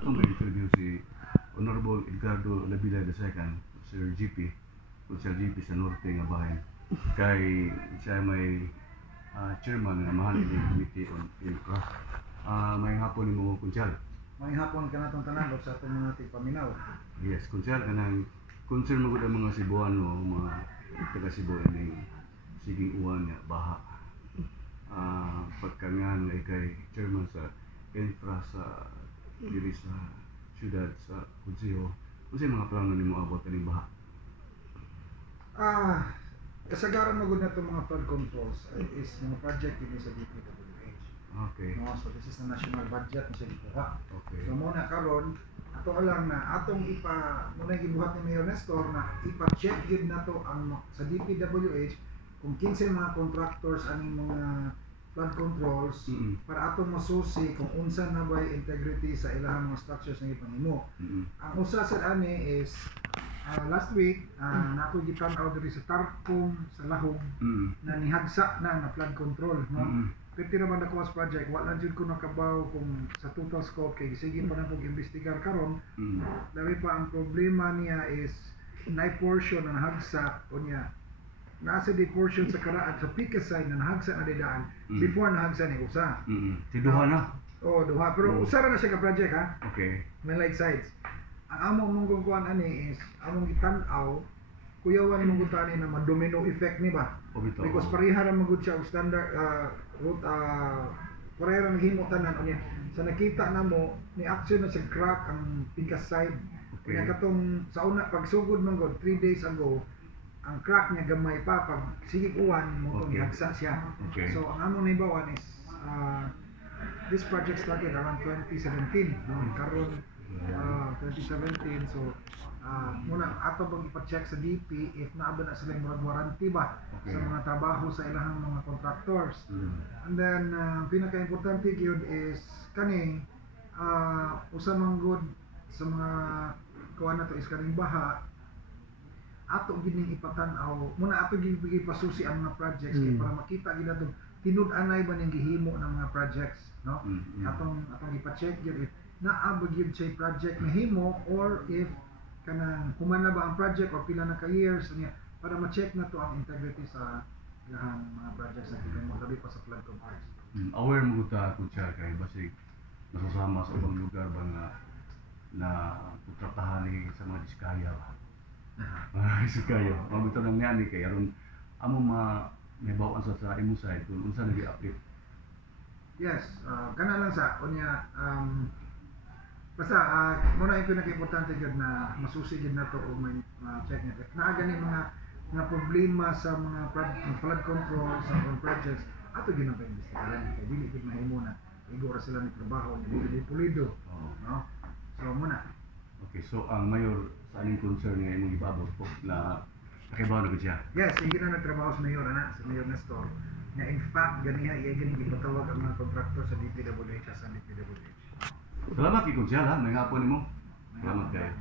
atong ma-interview si Honorable Edgardo Labila II, Sir GP, Sir GP sa Norte nga bahay. Kay siya may chairman ng mahal ni Committee on Aircraft. May hapon ni mo Kunsyal. May hapon ka na itong tanan sa itong mga tigpaminaw. Yes, Kunsyal ka nang concern mo ang mga Cebuano, mga taga Cebu ni siging uwan niya, baha. Pagkangan ay kay chairman sa infra sa diri sa syudad sa Kunsiho. Kasi mga plano ni mo abot kaning baha? Kasagaran mo gud na itong mga flood controls is mga project din sa DPWH. Okay. No, so this is the national budget na siya gikuha. Okay. So muna karon ato alam na atong muna gibuhat ni Mayor Nestor na ipa-check gid nato ang sa DPWH kung kinsa mga contractors aning mga flood controls para atong masusi kung unsa na ba integrity sa ilahang mga structures nga ipanghimo. Ang usa sa ani is last week nato gitan-aw diri sa Tarpong sa Lahog na nihagsa na flood control, no. Pwede naman ako as project, wala jud ko nakabaw kung sa total scope kay sige pa na pag-imbestigar karon. Labi pa ang problema niya is na portion na nahagsa o niya nasa di portion sa karaan sa Pica side na nahagsa na didaan before nahagsa ni usa. Tiduha na. Oo, duha. Pero usa ra na siya ka project ha. Okay. May light sides. Ang among mong kuan ani is among gitan-aw kuyawan mong gutani na ma-domino effect ni ba? Because pareha ra magud siya og standard route pareha ra naghimo tanan unya. Sa nakita namo ni action na sa crack ang Pica side. Kaya katong sa una pagsugod man god 3 days ago ang crack niya gamay pa pag sige uwan mo tong hagsa siya. So ang among naibawan is this project started around 2017 no karon 2017 so muna ato bang ipa-check sa DP if naaba na sila yung warranty ba sa mga trabaho sa ilahang mga contractors. And then pinaka-importante gyud is kaning usa man good sa mga kuan nato is kaning baha ato gining ipatan-aw muna ato gibigay pasusi ang mga projects kay para makita gid nato tinud-anay ba ning gihimo ng mga projects, no. Atong ipa-check gyud if naaba gyud say project na himo or if kanang humana ba ang project or pila na ka years niya para ma-check na to ang integrity sa ilahang mga projects na gihimo labi pa sa flood controls. Aware mo ta Kunsyal kay basig nasasama sa ubang lugar ba nga na putratahan ni sa mga diskaya ba? Diskaya. Mabito nang niani kay aron amo may bawaan sa imo side kung unsa nagi-update. Yes, kana lang sa unya basta muna yung pinaka-importante gyud na masusi gyud nato og may check niya. Naa gani mga problema sa mga flood control sa mga projects ato gyud na pa-imbestigahan kay dili gyud mahimo na igora sila ni trabaho ni dili pulido. No? So muna. Okay, so ang mayor sa aning concern nga imong ibabot po na nakibaw na siya. Yes, hindi na nagtrabaho sa mayor sa Mayor Nestor. Na in fact ganiha iya gani gipatawag ang mga contractor sa DPWH sa DPWH. Salamat kay Kunsyal ha, may hapon nimo. Salamat kayo.